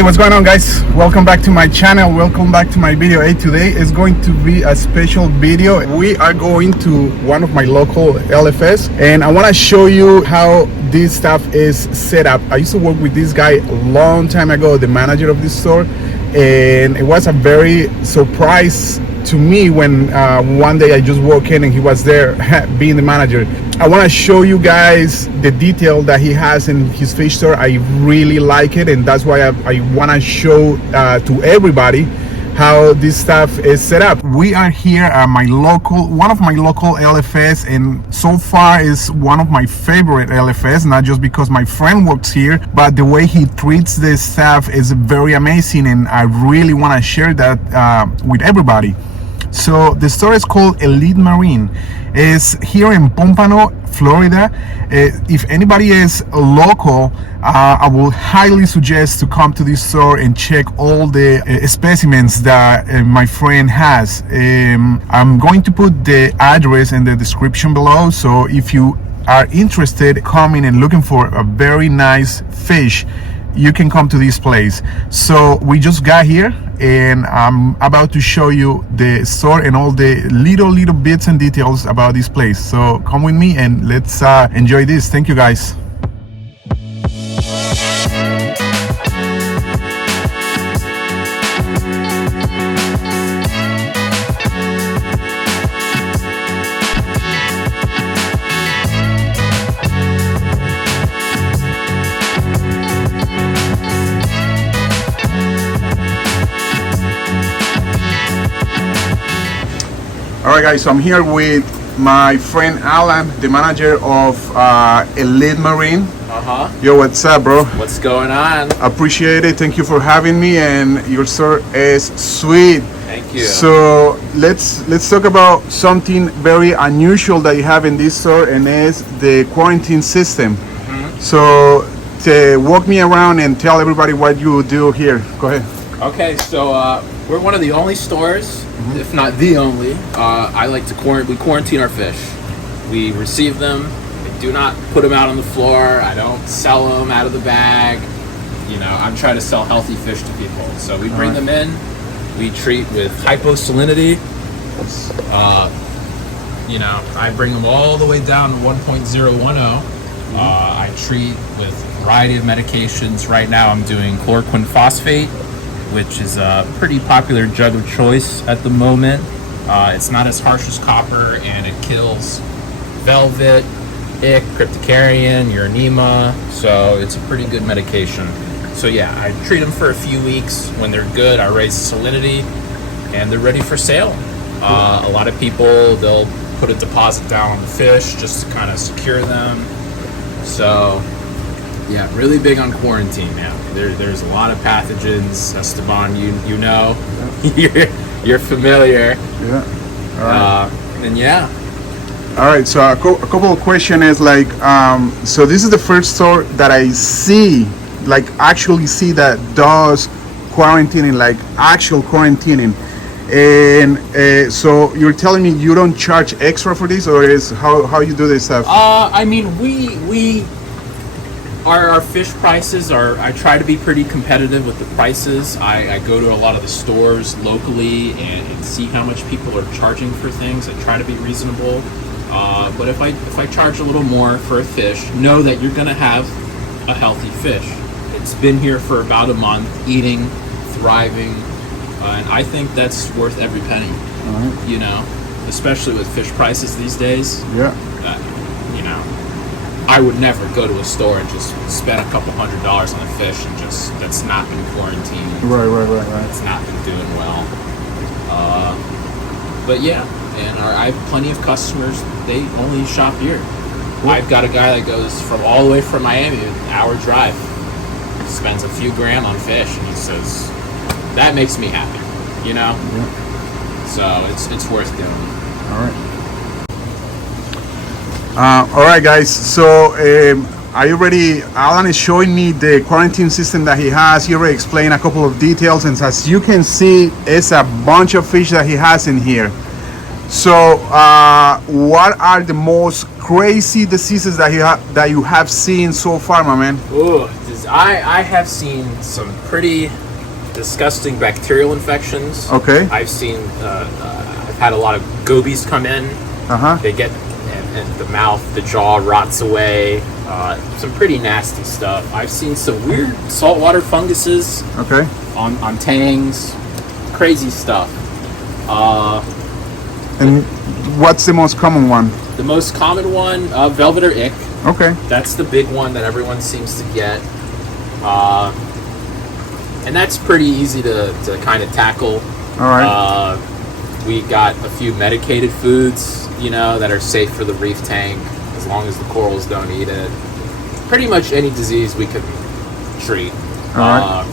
Hey, what's going on, guys? Welcome back to my channel. Welcome back to my video. Hey, today is going to be a special video. We are going to one of my local LFS and I want to show you how this stuff is set up. I used to work with this guy a long time ago, the manager of this store, and it was a very surprise to me when one day I just walked in and he was there being the manager. I want to show you guys the detail that he has in his fish store. I really like it, and that's why I want to show to everybody how this stuff is set up. We are here at one of my local LFS, and so far is one of my favorite LFS, not just because my friend works here, but the way he treats the staff is very amazing, and I really want to share that with everybody. So the store is called Elite Marine. It's here in Pompano, Florida. If anybody is local, I will highly suggest to come to this store and check all the specimens that my friend has. I'm going to put the address in the description below, so if you are interested coming and looking for a very nice fish, you can come to this place. So we just got here and I'm about to show you the store and all the little bits and details about this place. So come with me and let's enjoy this. Thank you, guys. Alright, guys, so I'm here with my friend Alan, the manager of Elite Marine. Yo, what's up, bro? What's going on? Appreciate it. Thank you for having me, and your store is sweet. Thank you. So let's talk about something very unusual that you have in this store, and is the quarantine system. So walk me around and tell everybody what you do here. Go ahead. Okay, so we're one of the only stores, if not the only. We quarantine our fish. We receive them. We do not put them out on the floor. I don't sell them out of the bag. You know, I'm trying to sell healthy fish to people. So we bring them in. We treat with hyposalinity. You know, I bring them all the way down to 1.010. I treat with a variety of medications. Right now I'm doing chloroquine phosphate, which is a pretty popular drug of choice at the moment. It's not as harsh as copper, and it kills velvet, ick, cryptocarian, urinema, so it's a pretty good medication. So yeah, I treat them for a few weeks. When they're good, I raise the salinity, and they're ready for sale. A lot of people, they'll put a deposit down on the fish just to kind of secure them. So yeah, really big on quarantine now. There's a lot of pathogens. Esteban, you know, you're familiar. Yeah. All right. And yeah. All right. So a couple of questions is like, so this is the first store that I see, like actually see that does quarantining, like actual quarantining. And so you're telling me you don't charge extra for this, or is how you do this stuff? I mean, Our fish prices I try to be pretty competitive with the prices. I go to a lot of the stores locally and see how much people are charging for things. I try to be reasonable. But if I charge a little more for a fish, know that you're gonna have a healthy fish. It's been here for about a month, eating, thriving, and I think that's worth every penny. You know, especially with fish prices these days. Yeah. You know, I would never go to a store and just spend a couple $100 on a fish and that's not been quarantined. Right. It's not been doing well. But yeah, and I have plenty of customers. They only shop here. I've got a guy that goes from all the way from Miami, an hour drive, spends a few grand on fish, and he says that makes me happy. You know. Yeah. So it's worth doing. All right. All right, guys, so are you ready? Alan is showing me the quarantine system that he has. He already explained a couple of details, and as you can see, it's a bunch of fish that he has in here. So what are the most crazy diseases that you have seen so far, my man? Oh, I have seen some pretty disgusting bacterial infections. Okay. I've had a lot of gobies come in. They get, and the mouth, the jaw rots away. Some pretty nasty stuff. I've seen some weird saltwater funguses. Okay. On tangs, crazy stuff. And what's the most common one? The most common one, velvet or ick. Okay. That's the big one that everyone seems to get. And that's pretty easy to kind of tackle. All right. We got a few medicated foods, that are safe for the reef tank, as long as the corals don't eat it. Pretty much any disease we can treat. All right.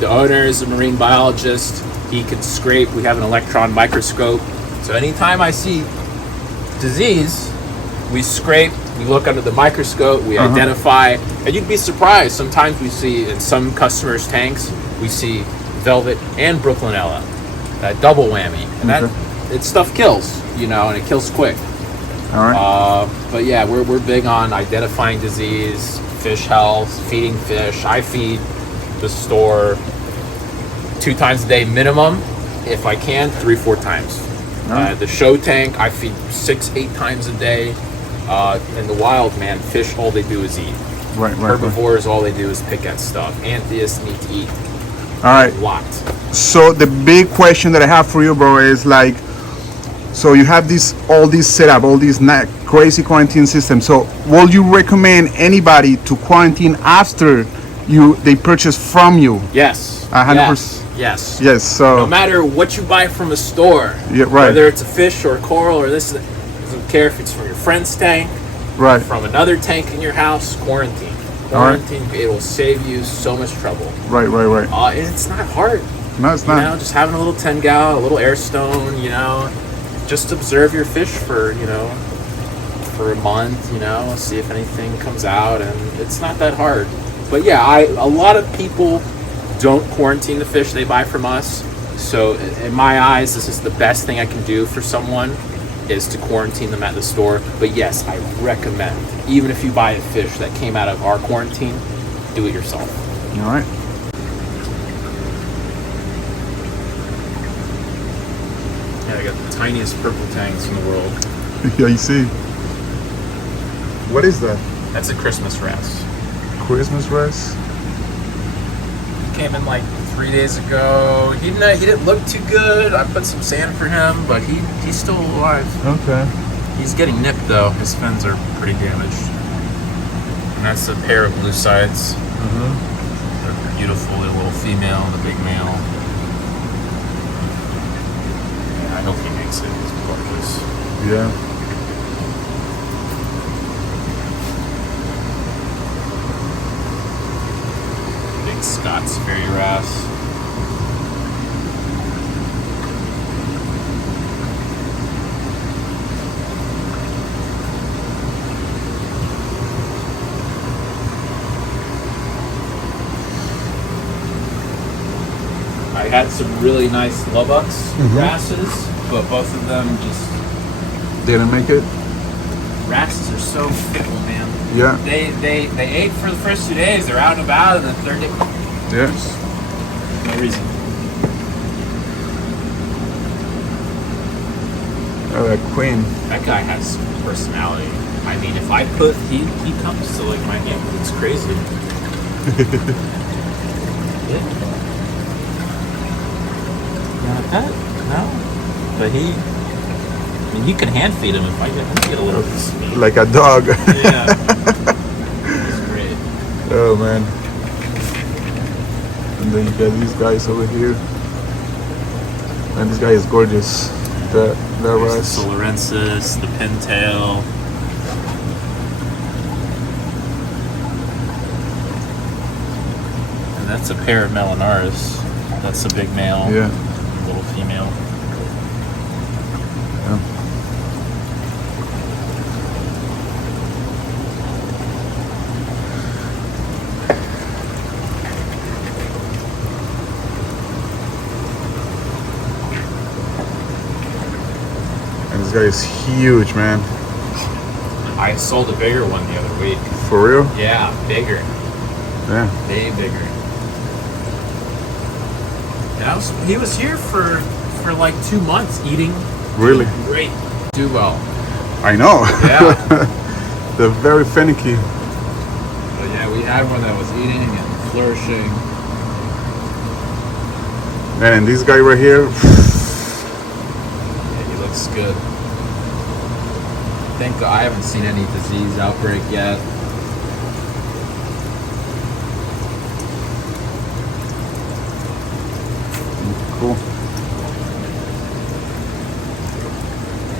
The owner is a marine biologist. He could scrape. We have an electron microscope. So anytime I see disease, we scrape, we look under the microscope, we identify, and you'd be surprised. Sometimes we see in some customers' tanks, we see velvet and Brooklynella, that double whammy, and that stuff kills, and it kills quick. All right. But yeah, we're big on identifying disease, fish health, feeding fish. I feed the store 2 times a day minimum, if I can, 3-4 times. The show tank, I feed 6-8 times a day. In the wild, man, fish, all they do is eat. Right. Herbivores, all they do is pick at stuff. Antheus need to eat. All right. A lot. So the big question that I have for you, bro, is like, so you have all this setup, all this crazy quarantine system. So would you recommend anybody to quarantine after they purchase from you? Yes. 100%. Yes. Yes. So no matter what you buy from a store, whether it's a fish or a coral or this, doesn't care if it's from your friend's tank, from another tank in your house, quarantine. It will save you so much trouble. Right. And it's not hard. No, it's not. Just having a little 10 gal, a little air stone, just observe your fish for, for a month, see if anything comes out, and it's not that hard. But yeah, a lot of people don't quarantine the fish they buy from us. So in my eyes, this is the best thing I can do for someone, is to quarantine them at the store. But yes, I recommend, even if you buy a fish that came out of our quarantine, do it yourself. All right. Yeah, I got the tiniest purple tanks in the world. Yeah, you see. What is that? That's a Christmas wrasse. Christmas wrasse? Came in like 3 days ago. He didn't look too good. I put some sand for him, but he's still alive. Okay. He's getting nipped though. His fins are pretty damaged. And that's a pair of blue sides. They're beautiful. The little female and the big male. Yeah, I hope he makes it. He's gorgeous. Yeah. Scott's fairy wrasse. I had some really nice Lubbock's wrasses, but both of them just didn't make it. Wrasses are so fickle, man. Yeah. They ate for the first 2 days. They're out and about, and the third day, no reason. Oh, that queen. That guy has personality. I mean, if I put he comes to like my game, it's crazy. Yeah. You want a pet? No. But he can hand feed him if I get a little piece of meat. Like a dog. Yeah. He's great. Oh man. And then you got these guys over here. And this guy is gorgeous. That wrasse. The Solerensis, the pintail. And that's a pair of Melanaris. That's a big male. Yeah. Little female. Yeah. This guy is huge, man. I sold a bigger one the other week. For real? Yeah, bigger. Yeah. Way bigger. Yeah, he was here for like 2 months eating. Really? Great. Do well. I know. Yeah. They're very finicky. But yeah, we had one that was eating and flourishing. And this guy right here. Yeah, he looks good. Thank God I haven't seen any disease outbreak yet. Cool.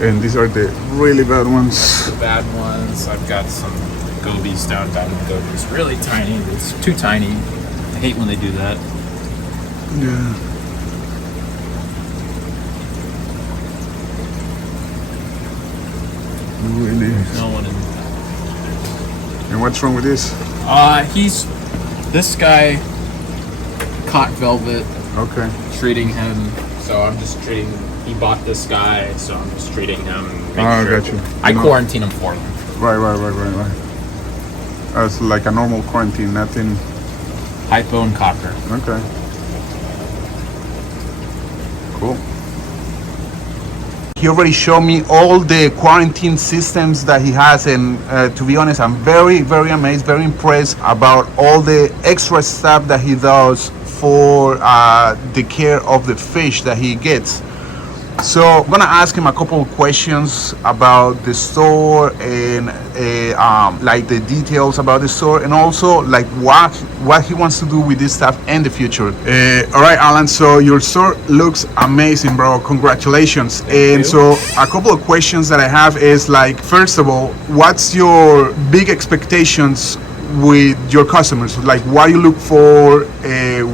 And these are the really bad ones. The bad ones. I've got some gobies down in the gobies. Really tiny. It's too tiny. I hate when they do that. Yeah. Really. No one in. And what's wrong with this? He's this guy caught velvet. Okay. Treating him. So I'm just treating. He bought this guy, so I'm just treating him. I got you. I quarantine him for them. Right. It's like a normal quarantine, nothing. Hypo and cocker. Okay. Cool. He already showed me all the quarantine systems that he has, and to be honest, I'm very, very amazed, very impressed about all the extra stuff that he does for the care of the fish that he gets. So I'm gonna ask him a couple of questions about the store and like the details about the store, and also like what he wants to do with this stuff in the future. All right, Alan. So your store looks amazing, bro. Congratulations. Thank you. So a couple of questions that I have is like, first of all, what's your big expectations with your customers? Like, what do you look for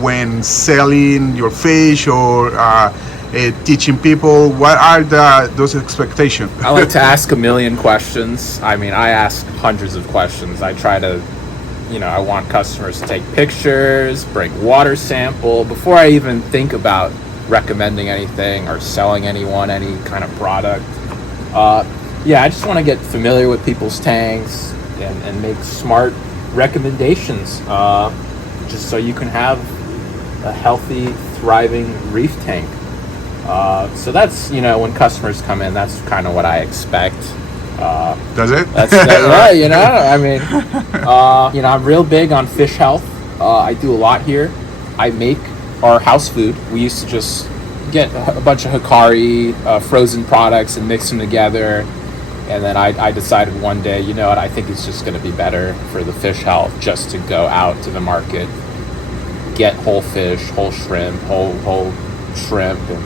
when selling your fish or teaching people? What are those expectations? I like to ask a million questions. I mean, I ask hundreds of questions. I try to, I want customers to take pictures, bring water sample before I even think about recommending anything or selling anyone any kind of product. I just want to get familiar with people's tanks and make smart recommendations, just so you can have a healthy, thriving reef tank. So that's, when customers come in, that's kind of what I expect. Does it? That's I mean, I'm real big on fish health. I do a lot here. I make our house food. We used to just get a bunch of Hikari frozen products and mix them together. And then I decided one day, what, I think it's just going to be better for the fish health just to go out to the market, get whole fish, whole shrimp, whole shrimp and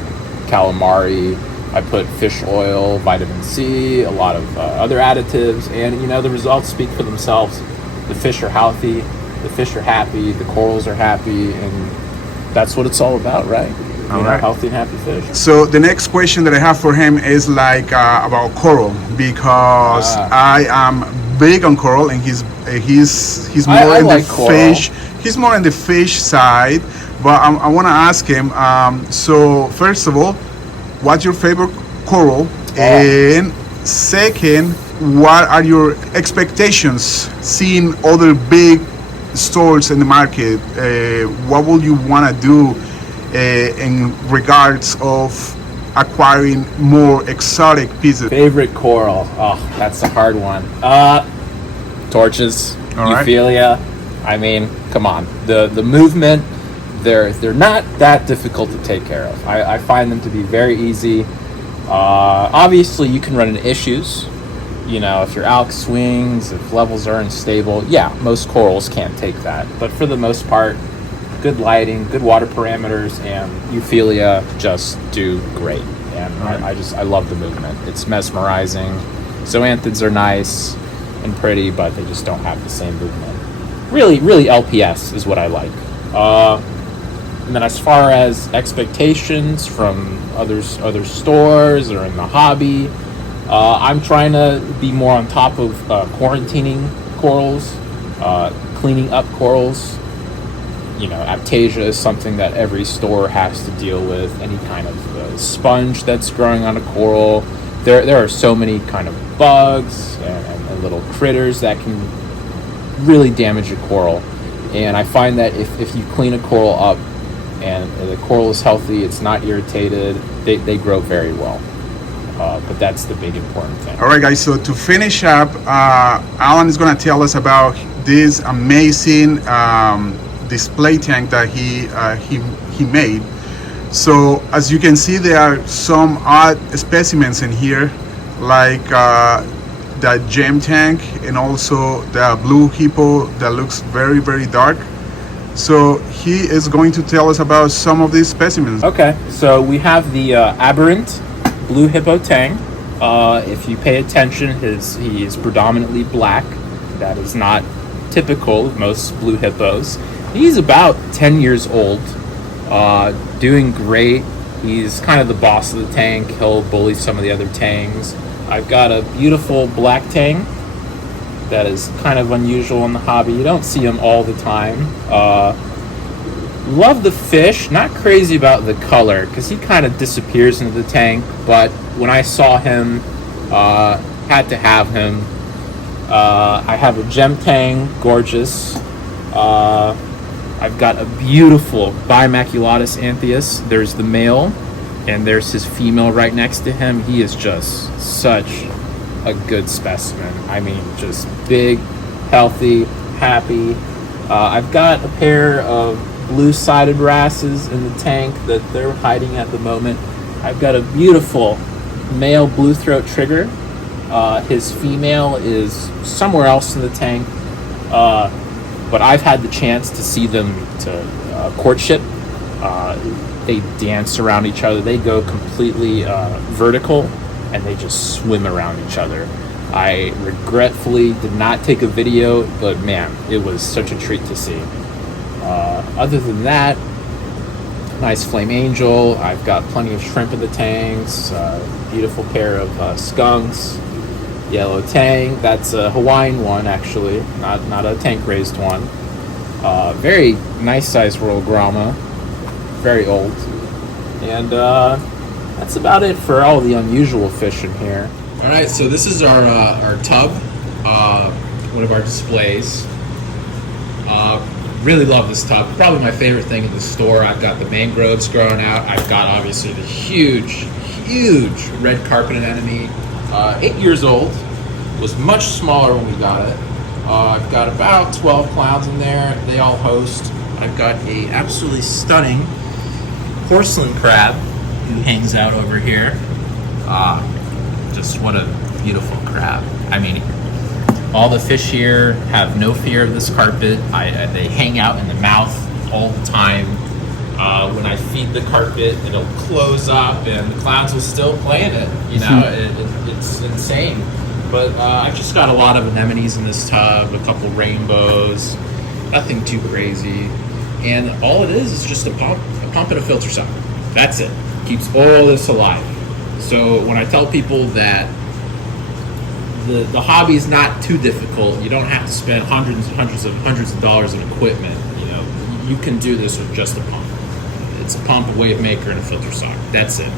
calamari. I put fish oil, vitamin C, a lot of other additives, and the results speak for themselves. The fish are healthy, the fish are happy, the corals are happy, and that's what it's all about, right? Right. Healthy and happy fish. So the next question that I have for him is like about coral, because I am big on coral, and he's more in the fish. He's more in the fish side, but I want to ask him. So first of all, what's your favorite coral? And second, what are your expectations seeing other big stores in the market? What would you want to do in regards of acquiring more exotic pieces? Favorite coral? Oh, that's a hard one. Torches, Euphilia. I mean, come on. The movement, they're not that difficult to take care of. I find them to be very easy. Obviously, you can run into issues. If your alk swings, if levels are unstable, most corals can't take that. But for the most part, good lighting, good water parameters, and Euphilia just do great. And I love the movement. It's mesmerizing. Zoanthids are nice and pretty, but they just don't have the same movement. Really LPS is what I like. And then as far as expectations from other stores or in the hobby, I'm trying to be more on top of quarantining corals, cleaning up corals. Aptasia is something that every store has to deal with. Any kind of sponge that's growing on a coral. There are so many kind of bugs and little critters that can really damage a coral. And I find that if you clean a coral up and the coral is healthy, it's not irritated, they grow very well. But that's the big important thing. All right, guys. So to finish up, Alan is going to tell us about this amazing display tank that he made. So as you can see, there are some odd specimens in here, like the gem tank and also the blue hippo that looks very, very dark. So he is going to tell us about some of these specimens. Okay, so we have the aberrant blue hippo tang. If you pay attention, he is predominantly black. That is not typical of most blue hippos. He's about 10 years old, doing great. He's kind of the boss of the tank. He'll bully some of the other tangs. I've got a beautiful black tang that is kind of unusual in the hobby. You don't see him all the time. Love the fish, not crazy about the color because he kind of disappears into the tank, but when I saw him, had to have him. I have a gem tang, gorgeous. I've got a beautiful Bimaculatus anthias. There's the male and there's his female right next to him. He is just such a good specimen. I mean, just big, healthy, happy. I've got a pair of blue-sided wrasses in the tank that they're hiding at the moment. I've got a beautiful male blue throat trigger. His female is somewhere else in the tank, but I've had the chance to see them to courtship. They dance around each other. They go completely vertical, and they just swim around each other. I regretfully did not take a video, but man, it was such a treat to see. Other than that, nice flame angel. I've got plenty of shrimp in the tanks. Beautiful pair of skunks. Yellow tang. That's a Hawaiian one, actually, not a tank raised one. Very nice sized royal grama. Very old. And that's about it for all the unusual fish in here. All right, so this is our tub, one of our displays. Really love this tub. Probably my favorite thing in the store. I've got the mangroves growing out. I've got obviously the huge red carpet anemone. 8 years old. Was much smaller when we got it. I've got about 12 clowns in there. They all host. I've got a absolutely stunning porcelain crab who hangs out over here. Just what a beautiful crab. I mean, all the fish here have no fear of this carpet. They hang out in the mouth all the time. When I feed the carpet, it'll close up and the clowns will still play in it. You know, it's insane. But I've just got a lot of anemones in this tub, a couple rainbows, nothing too crazy. And all it is just a pump and a filter sock. That's it. Keeps all this alive. So when I tell people that the hobby is not too difficult, you don't have to spend hundreds of dollars in equipment. You know, you can do this with just a pump. It's a pump, a wave maker, and a filter sock. That's it.